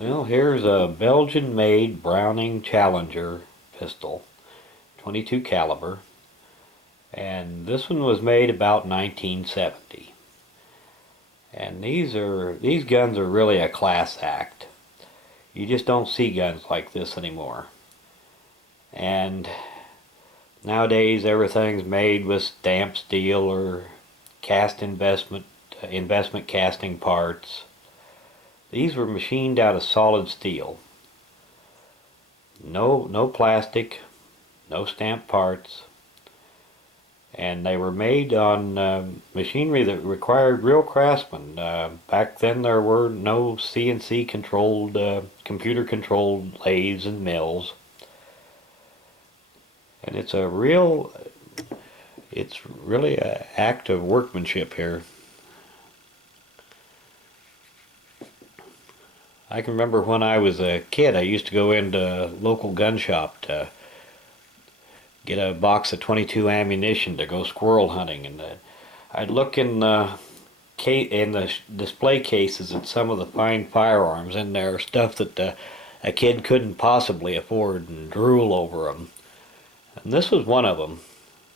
Well, here's a Belgian-made Browning Challenger pistol, 22 caliber, and this one was made about 1970. And these guns are really a class act. You just don't see guns like this anymore. And nowadays everything's made with stamped steel or cast investment casting parts. These were machined out of solid steel. No plastic, no stamped parts, and they were made on machinery that required real craftsmen. Back then there were no CNC controlled, computer controlled lathes and mills, and it's really an act of workmanship here. I can remember when I was a kid, I used to go into a local gun shop to get a box of 22 ammunition to go squirrel hunting, and I'd look in the display cases at some of the fine firearms, and there stuff that a kid couldn't possibly afford, and drool over them. And this was one of them.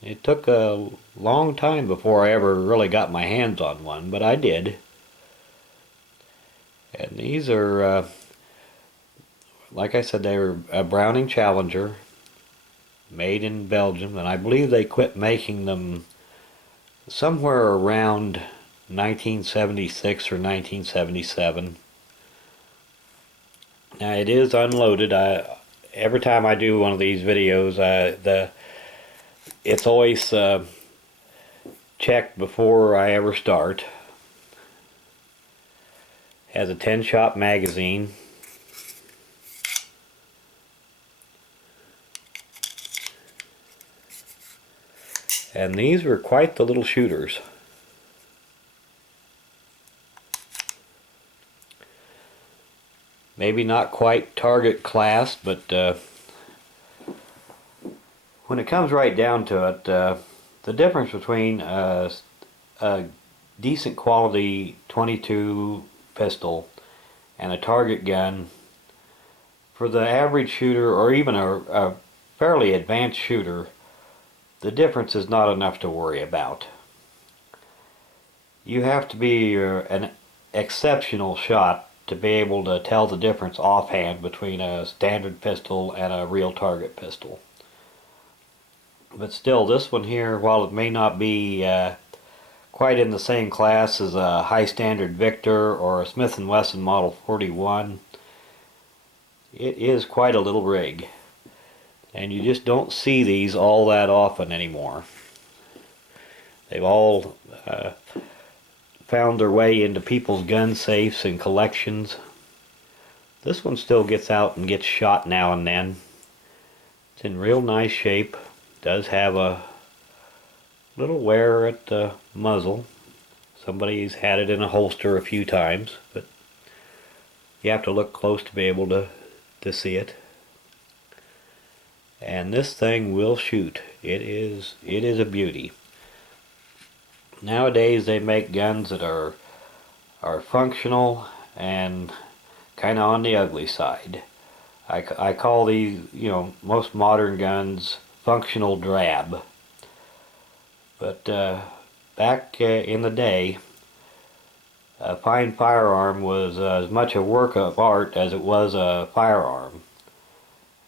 It took a long time before I ever really got my hands on one, but I did. And these are, like I said, they were a Browning Challenger, made in Belgium, and I believe they quit making them somewhere around 1976 or 1977. Now it is unloaded. Every time I do one of these videos, it's always checked before I ever start. Has a 10-shot magazine. And these were quite the little shooters. Maybe not quite target class, but when it comes right down to it, the difference between a decent quality 22 pistol and a target gun, for the average shooter or even a fairly advanced shooter, the difference is not enough to worry about. You have to be an exceptional shot to be able to tell the difference offhand between a standard pistol and a real target pistol. But still, this one here, while it may not be quite in the same class as a high standard Victor or a Smith & Wesson Model 41, it is quite a little rig, and you just don't see these all that often anymore. They've all found their way into people's gun safes and collections. This one still gets out and gets shot now and then. It's in real nice shape. Does have a little wear at the muzzle. Somebody's had it in a holster a few times, but you have to look close to be able to see it. And this thing will shoot. It is a beauty. Nowadays they make guns that are functional and kind of on the ugly side. I call these, most modern guns functional drab. But back in the day, a fine firearm was as much a work of art as it was a firearm.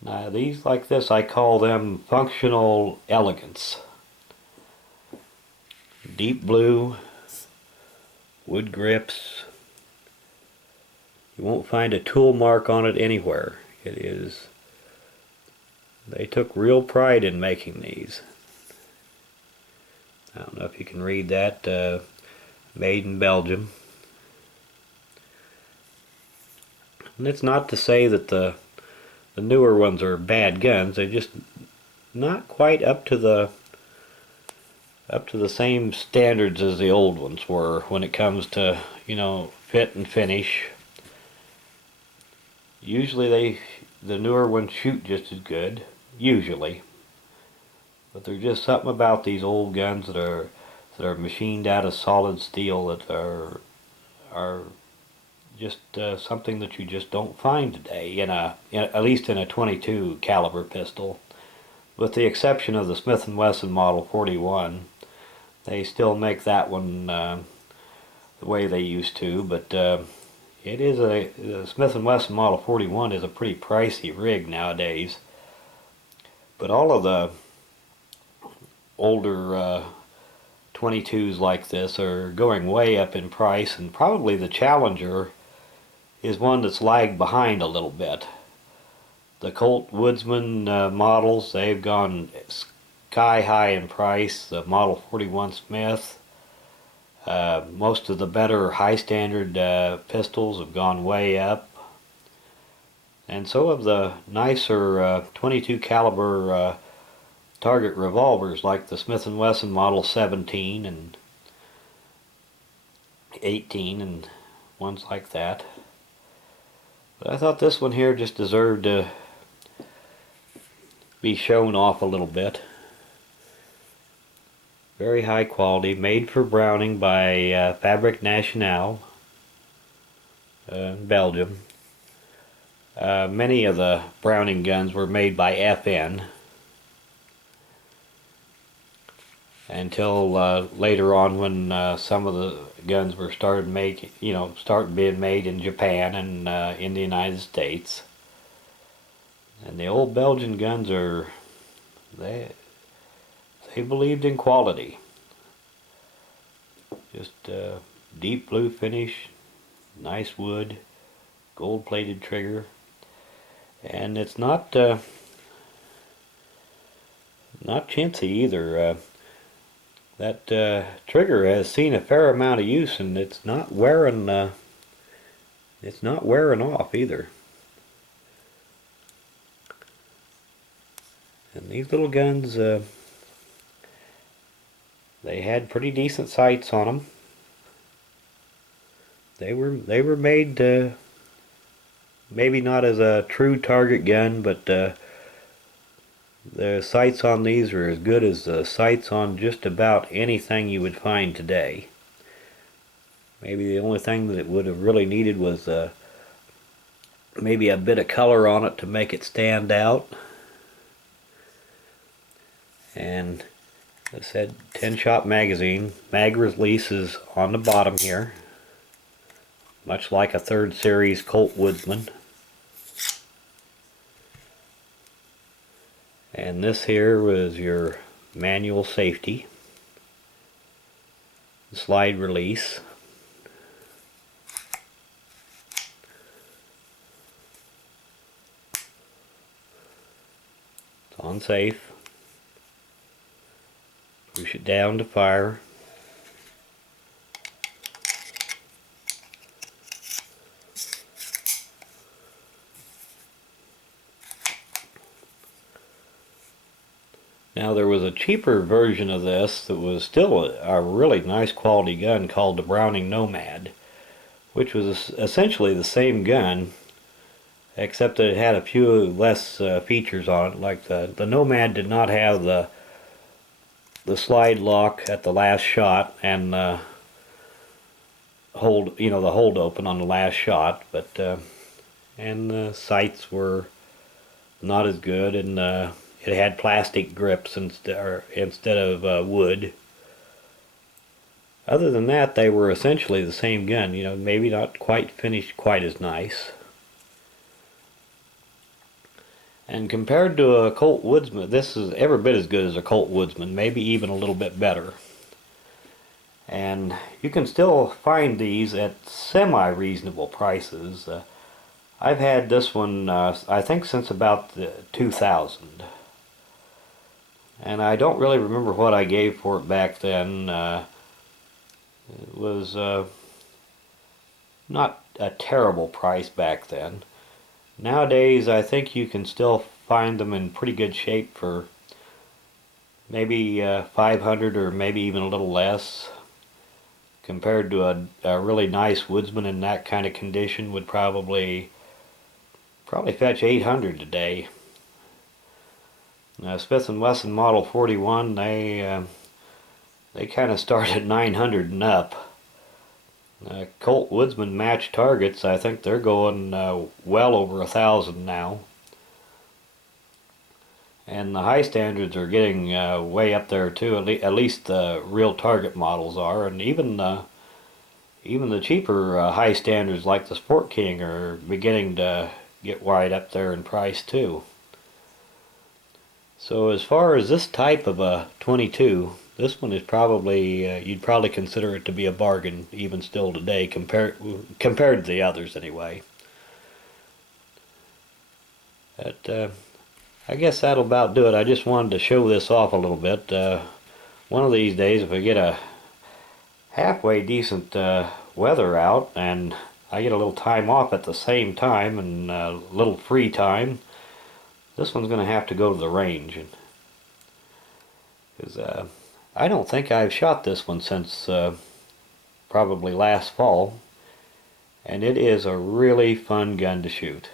Now these like this, I call them functional elegance. Deep blue, wood grips. You won't find a tool mark on it anywhere. They took real pride in making these. I don't know if you can read that, made in Belgium. And it's not to say that the newer ones are bad guns. They're just not quite up to the same standards as the old ones were when it comes to, fit and finish. Usually the newer ones shoot just as good, usually. But there's just something about these old guns that are machined out of solid steel that are just something that you just don't find today at least in a 22 caliber pistol. With the exception of the Smith & Wesson Model 41, they still make that one the way they used to, but the Smith & Wesson Model 41 is a pretty pricey rig nowadays. But all of the older 22s like this are going way up in price, and probably the Challenger is one that's lagged behind a little bit. The Colt Woodsman models, they've gone sky high in price. The Model 41 Smith, most of the better high standard pistols have gone way up, and so have the nicer 22 caliber target revolvers like the Smith & Wesson Model 17 and 18 and ones like that. But I thought this one here just deserved to be shown off a little bit. Very high quality, made for Browning by Fabrique Nationale, Belgium. Many of the Browning guns were made by FN until later on, when some of the guns were started being made in Japan and in the United States. And the old Belgian guns they believed in quality. Just deep blue finish, nice wood, gold plated trigger, and it's not chintzy either. That trigger has seen a fair amount of use, and it's not wearing off either. And these little guns, they had pretty decent sights on them. They were made maybe not as a true target gun, but the sights on these are as good as the sights on just about anything you would find today. Maybe the only thing that it would have really needed was maybe a bit of color on it to make it stand out. And as I said, 10-shot magazine. Mag release is on the bottom here, much like a 3rd series Colt Woodsman. And this here was your manual safety, slide release. It's on safe. Push it down to fire. Now there was a cheaper version of this that was still a really nice quality gun called the Browning Nomad, which was essentially the same gun, except that it had a few less features on it. Like the Nomad did not have the slide lock at the last shot and the hold open on the last shot, but and the sights were not as good, and it had plastic grips instead of wood. Other than that, they were essentially the same gun. Maybe not quite finished quite as nice. And compared to a Colt Woodsman, this is every bit as good as a Colt Woodsman, maybe even a little bit better. And you can still find these at semi-reasonable prices. I've had this one, I think, since about 2000. And I don't really remember what I gave for it back then. It was not a terrible price back then. Nowadays, I think you can still find them in pretty good shape for maybe $500 or maybe even a little less. Compared to a really nice Woodsman in that kind of condition would probably fetch $800 today. Smith & Wesson Model 41, they kind of start at $900 and up. Colt Woodsman match targets, I think they're going well over 1,000 now. And the high standards are getting way up there too. At least the real target models are, and even the cheaper high standards like the Sport King are beginning to get right up there in price too. So as far as this type of a 22, this one is probably you'd probably consider it to be a bargain even still today compared to the others anyway. But I guess that'll about do it. I just wanted to show this off a little bit. One of these days, if we get a halfway decent weather out and I get a little time off at the same time and a little free time, this one's going to have to go to the range. Because I don't think I've shot this one since probably last fall, and it is a really fun gun to shoot.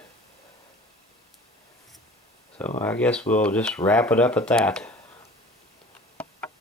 So I guess we'll just wrap it up at that.